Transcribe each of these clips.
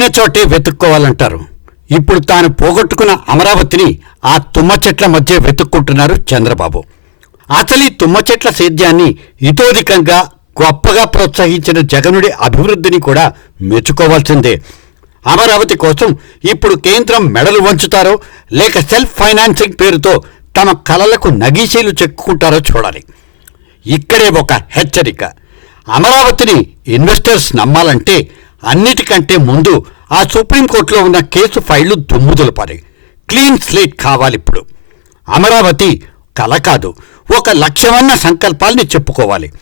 దొరికిన చోటే వెతుక్కోవాలంటారు. ఇప్పుడు తాను పోగొట్టుకున్న అమరావతిని ఆ తుమ్మ చెట్ల మధ్య వెతుక్కుంటున్నారు చంద్రబాబు. అసలు ఈ తుమ్మ చెట్ల సేద్యాన్ని ఇతోధికంగా గొప్పగా ప్రోత్సహించిన జగనుడి అభివృద్ధిని కూడా మెచ్చుకోవాల్సిందే. అమరావతి కోసం ఇప్పుడు కేంద్రం మెడలు వంచుతారో లేక సెల్ఫ్ ఫైనాన్సింగ్ పేరుతో తమ కలలకు నగీశీలు చెక్కుకుంటారో చూడాలి. ఇక్కడే ఒక హెచ్చరిక. అమరావతిని ఇన్వెస్టర్స్ నమ్మాలంటే అన్నిటికంటే ముందు ఆ సుప్రీంకోర్టులో ఉన్న కేసు ఫైళ్ళు దుమ్ము దులపాలి క్లీన్ స్లేట్ కావాలిప్పుడు అమరావతి కల కాదు. ఒక లక్ష్యమన్న సంకల్పాల్ని చెప్పుకోవాలి.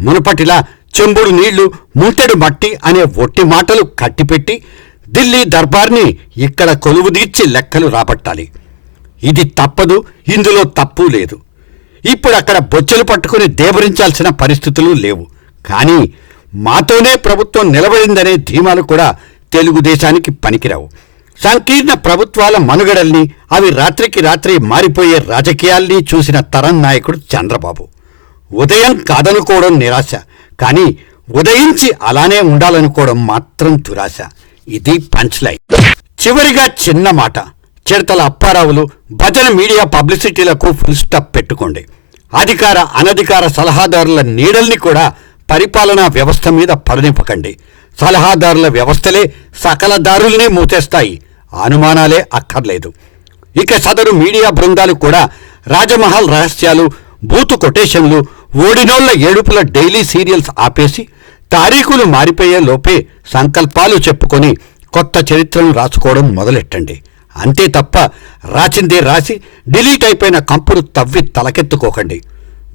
మునుపటిలా చెంబుడు నీళ్ళు ముంటెడు మట్టి అనే ఒట్టి మాటలు కట్టిపెట్టి ఢిల్లీ దర్బార్ని ఇక్కడ కొలువుదీర్చి లెక్కలు రాబట్టాలి. ఇది తప్పదు ఇందులో తప్పు లేదు. ఇప్పుడు అక్కడ బొచ్చెలు పట్టుకుని దేవరించాల్సిన పరిస్థితులు లేవు. కానీ మాతోనే ప్రభుత్వం నిలబడిందనే ధీమాలు కూడా తెలుగుదేశానికి పనికిరావు. సంకీర్ణ ప్రభుత్వాల మనుగడల్ని అవి రాత్రికి రాత్రి మారిపోయే రాజకీయాల్ని చూసిన తరం నాయకుడు చంద్రబాబు. ఉదయం కాదనుకోవడం నిరాశ కానీ ఉదయించి అలానే ఉండాలనుకోవడం మాత్రం దురాశ. ఇది పంచ్ లైన్ చివరిగా చిన్న మాట చిడతల అప్పారావులు భజన మీడియా పబ్లిసిటీలకు ఫుల్ స్టాప్ పెట్టుకోండి. అధికార అనధికార సలహాదారుల నీడల్ని కూడా పరిపాలనా వ్యవస్థ మీద పడనింపకండి సలహాదారుల వ్యవస్థలే సకల దారుల్నే మూసేస్తాయి. అనుమానాలే అక్కర్లేదు. ఇక సదరు మీడియా బృందాలు కూడా రాజమహల్ రహస్యాలు బూతు కొటేషన్లు ఓడినోళ్ళ ఏడుపుల డైలీ సీరియల్స్ ఆపేసి తారీఖులు మారిపోయే లోపే సంకల్పాలు చెప్పుకొని కొత్త చరిత్రను రాసుకోవడం మొదలెట్టండి. అంతే తప్ప రాసిందే రాసి డిలీట్ అయిపోయిన కంపులు తవ్వి తలకెత్తుకోకండి.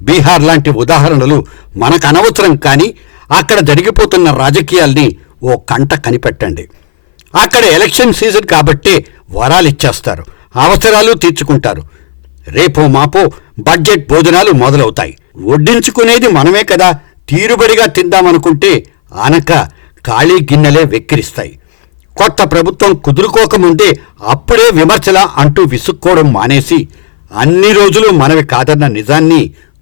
బీహార్ లాంటి ఉదాహరణలు మనకు అనవసరం కానీ అక్కడ జరిగిపోతున్న రాజకీయాల్ని ఓ కంట కనిపెట్టండి. అక్కడ ఎలక్షన్ సీజన్ కాబట్టే వరాలిచ్చేస్తారు అవసరాలు తీర్చుకుంటారు. రేపో మాపో బడ్జెట్ భోజనాలు మొదలవుతాయి. వడ్డించుకునేది మనమే కదా తీరుబడిగా తిందామనుకుంటే ఆనక ఖాళీ గిన్నెలే వెక్కిరిస్తాయి. కొత్త ప్రభుత్వం కుదురుకోకముందే అప్పుడే విమర్శల అంటూ విసుక్కోవడం మానేసి అన్ని రోజులు మనవి కాదన్న నిజాన్ని